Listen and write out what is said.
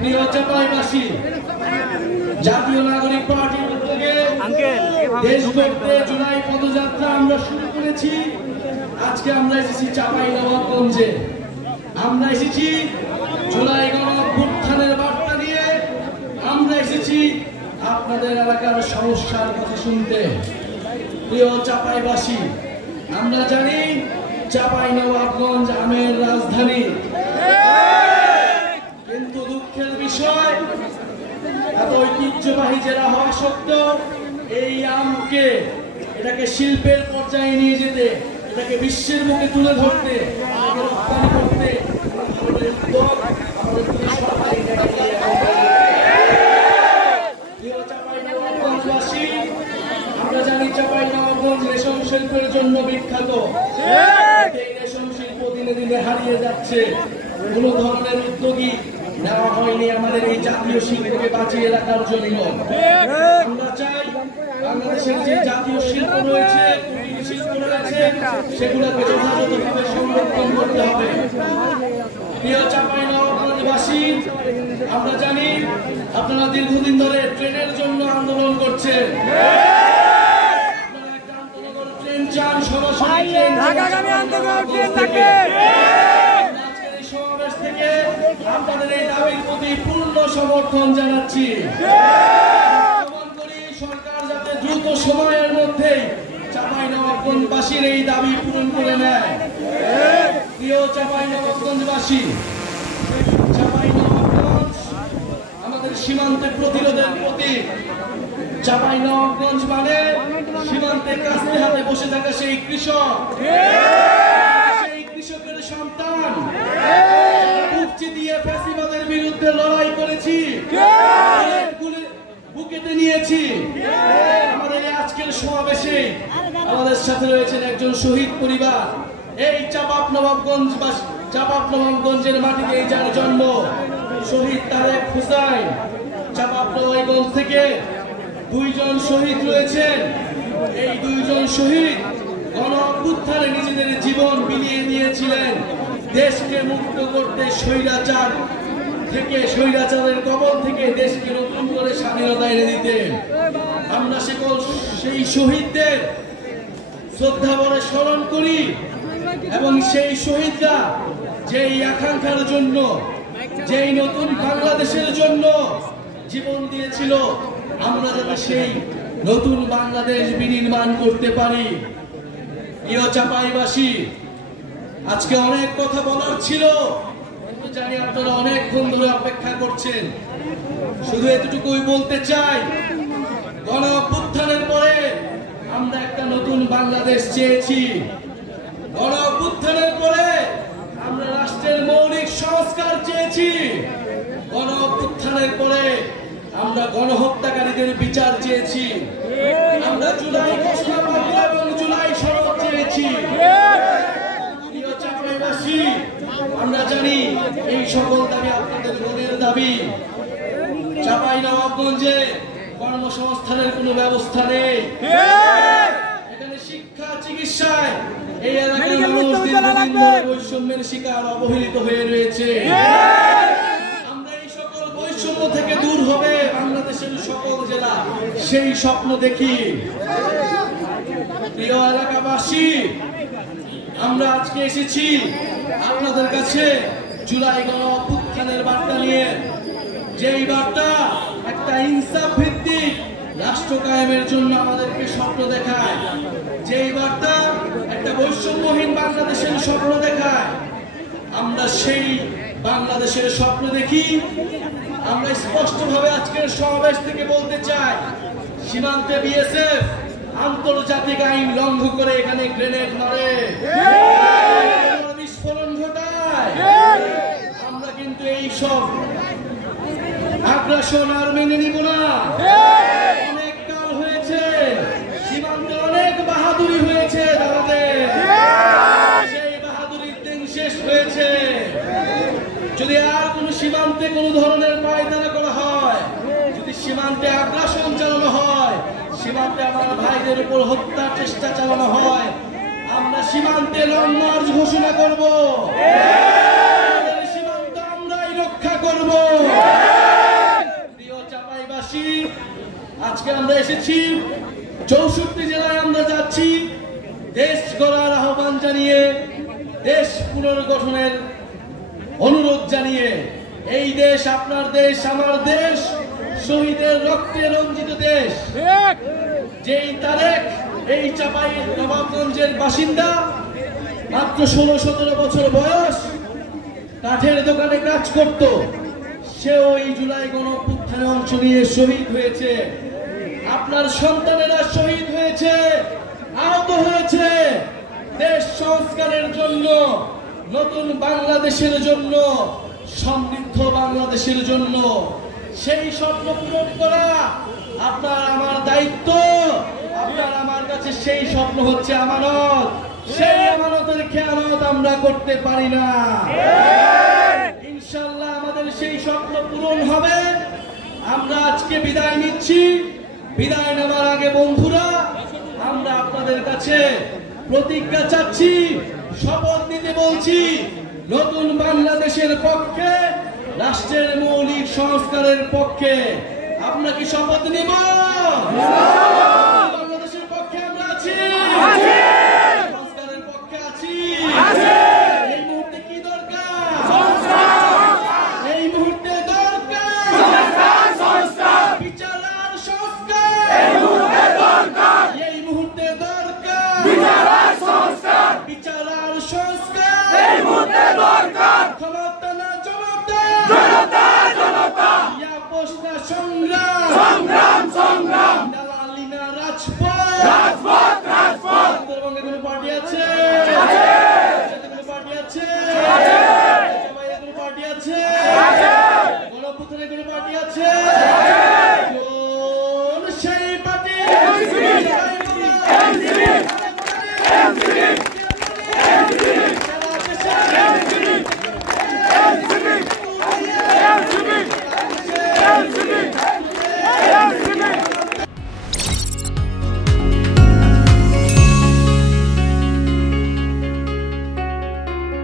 প্রিয় চাঁপাইবাসী, জাতীয় নাগরিক পার্টির উদ্যোগে দেশ গড়তে জুলাই পদযাত্রা আমরা শুরু করেছি। আজকে আমরা এসেছি চাঁপাইনবাবগঞ্জে। আমরা এসেছি জুলাই গণঅভ্যুত্থানের বার্তা নিয়ে। আমরা এসেছি আপনাদের এলাকার সমস্যার কথা শুনতে। প্রিয় চাঁপাইবাসী, আমরা জানি চাঁপাইনবাবগঞ্জ আমের রাজধানী, কিন্তু দুঃখের বিষয় এত ঐতিহ্যবাহী জেলা হওয়া সত্ত্বেও এই আমকে এটাকে শিল্পের পর্যায়ে নিয়ে যেতে, এটাকে বিশ্বের মুখে তুলে ধরতে, রপ্তানি করতে আমরা জানি চাঁপাইনবাবগঞ্জ রেশম শিল্পের জন্য বিখ্যাত। এই রেশম শিল্প দিনে দিনে হারিয়ে যাচ্ছে। কোন ধরনের উদ্যোগী নেওয়া হয়নি আমাদের এই জাতীয় শিল্পকে বাঁচিয়ে রাখার জন্য। আমরা চাই বাংলাদেশের যে জাতীয় শিল্প রয়েছে, সেগুলোকে যথাযথভাবে সংরক্ষণ করতে হবে। প্রিয় চাঁপাইনবাবগঞ্জবাসী, আমরা জানি আপনারা দীর্ঘদিন ধরে ট্রেনের জন্য আন্দোলন করছেন। আপনারা একটা আন্তনগর ট্রেন চান, সরাসরি ট্রেন থেকে। আজকের এই সমাবেশ থেকে আপনাদের এই দাবির প্রতি পূর্ণ সমর্থন জানাচ্ছি। সরকার যাতে দ্রুত সময়ের মধ্যেই চাঁপাইনবাবগঞ্জবাসীর এই দাবি পূরণ করে নেয়। প্রিয় চাঁপাইনবাবগঞ্জবাসী, চাঁপাইনবাবগঞ্জ আমাদের সীমান্তে প্রতিরোধের প্রতীক। চাঁপাইনবাবগঞ্জ মানে সীমান্তে কাস্তে হাতে বসে থাকা সেই কৃষক, সেই কৃষকের সন্তান। বুকচি দিয়ে ফ্যাসিবাদের বিরুদ্ধে লড়াই করেছি, বুকেতে নিয়েছি। আমাদের আজকের সমাবেশে আমাদের সাথে রয়েছেন একজন শহীদ পরিবার। এই চাঁপাইনবাবগঞ্জের মাটিতে যার জন্ম, শহীদ তারেক হুসাইন। চাঁপাইনবাবগঞ্জ থেকে দুইজন শহীদ রয়েছেন। এই দুইজন শহীদ গণঅভ্যুত্থানে নিজেদের জীবন বিলিয়ে দিয়েছিলেন দেশকে মুক্ত করতে, স্বৈরাচারের কবল থেকে দেশকে নতুন করে স্বাধীনতা এনে দিতে। আমরা সেই শহীদদের শ্রদ্ধাভরে স্মরণ করি এবং সেই শহীদরা যেই আকাঙ্ক্ষার জন্য, যেই নতুন বাংলাদেশের জন্য জীবন দিয়েছিল, আমরা যাতে সেই নতুন বাংলাদেশ বিনির্মাণ করতে পারি। প্রিয় চাঁপাইবাসী, আজকে অনেক কথা বলার ছিল, জানি আপনারা অনেকক্ষণ ধরে অপেক্ষা করছেন। শুধু এতটুকুই বলতে চাই, গণঅভ্যুত্থানের পরে আমরা একটা নতুন বাংলাদেশ চেয়েছি। গণঅভ্যুত্থানের পরে আমরা রাষ্ট্রের মৌলিক সংস্কার চেয়েছি। গণঅভ্যুত্থানের পরে আমরা গণহত্যাকারীদের বিচার চেয়েছি। আমরা জুলাই ঘোষণাপত্র এবং জুলাই সনদ চেয়েছি। প্রিয় চাঁপাইবাসী, আমরা জানি এই সকল দাবি আপনাদের মনের দাবি। চাঁপাইনবাবগঞ্জে কর্মসংস্থানের কোনো ব্যবস্থা নেই। এখানে শিক্ষা, চিকিৎসায় এই এলাকার মানুষ দীর্ঘদিন ধরে বৈষম্যের শিকার, অবহেলিত হয়ে রয়েছে। আমরা এই সকল বৈষম্য থেকে দূর হবে বাংলাদেশের সকল জেলা, সেই স্বপ্ন দেখি। প্রিয় এলাকাবাসী, আমরা আজকে এসেছি আপনাদের কাছে জুলাই গণঅভ্যুত্থানের বার্তা নিয়ে। যেই বার্তা একটা ইনসাফ ভিত্তিক রাষ্ট্র কায়েমের জন্য আমাদেরকে স্বপ্ন দেখায়, যেই বার্তা একটা বৈষম্যহীন বাংলাদেশের স্বপ্ন দেখায়। আমরা সেই বাংলাদেশের স্বপ্ন দেখি। আমরা স্পষ্টভাবে আজকের সমাবেশ থেকে বলতে চাই, সীমান্তে বিএসএফ আন্তর্জাতিক আইন লঙ্ঘন করে এখানে গ্রেনেড মারে, বিস্ফোরণ ঘটায়। আমরা কিন্তু এই সব আগ্রাসন আর মেনে নিব না। অনেক কাল হয়েছে, সীমান্তে অনেক বাহাদুরি হয়েছে দাদাদের, সেই বাহাদুরির দিন শেষ হয়েছে। যদি আর কোন সীমান্তে কোন ধরনের পায়তারা করা হয়, যদি সীমান্তে আগ্রাসন চালানো হয়, সীমান্তে আমার ভাইদের উপর হত্যার চেষ্টা চালানো হয়, আমরা সীমান্তে লং মার্চ ঘোষণা করব। সীমান্ত আমরাই রক্ষা করব। আজকে আমরা এসেছি 64 জেলায় আমরা যাচ্ছি দেশ গড়ার আহ্বান জানিয়ে, দেশ পুনর্গঠনের অনুরোধ জানিয়ে। এই দেশ আপনার দেশ, আমার দেশ, শহীদের রক্তে রঞ্জিত দেশ। যেই তারেক এই চাপাই নবাবগঞ্জের বাসিন্দা, মাত্র 16-17 বছর বয়স, কাঠের দোকানে কাজ করত, সেও এই জুলাই গণঅভ্যুত্থানে অংশ নিয়ে শহীদ হয়েছে। আপনার সন্তানেরা শহীদ হয়েছে, আহত হয়েছে দেশ সংস্কারের জন্য, নতুন বাংলাদেশের জন্য, সমৃদ্ধ বাংলাদেশের জন্য। সেই স্বপ্ন পূরণ করা আপনার আমার দায়িত্ব। আপনার আমার কাছে সেই স্বপ্ন হচ্ছে আমানত। সেই আমানতের খেয়ানত আমরা করতে পারি না। ইনশাআল্লাহ আমাদের সেই স্বপ্ন পূরণ হবে। আমরা আজকে বিদায় নিচ্ছি। বিদায় নেওয়ার আগে বন্ধুরা, আমরা আপনাদের কাছে প্রতিজ্ঞা চাচ্ছি, শপথ নিতে বলছি, নতুন বাংলাদেশের পক্ষে, রাষ্ট্রের মৌলিক সংস্কারের পক্ষে। আমরা কি শপথ নিব? বাংলাদেশের পক্ষে আমরা আছি।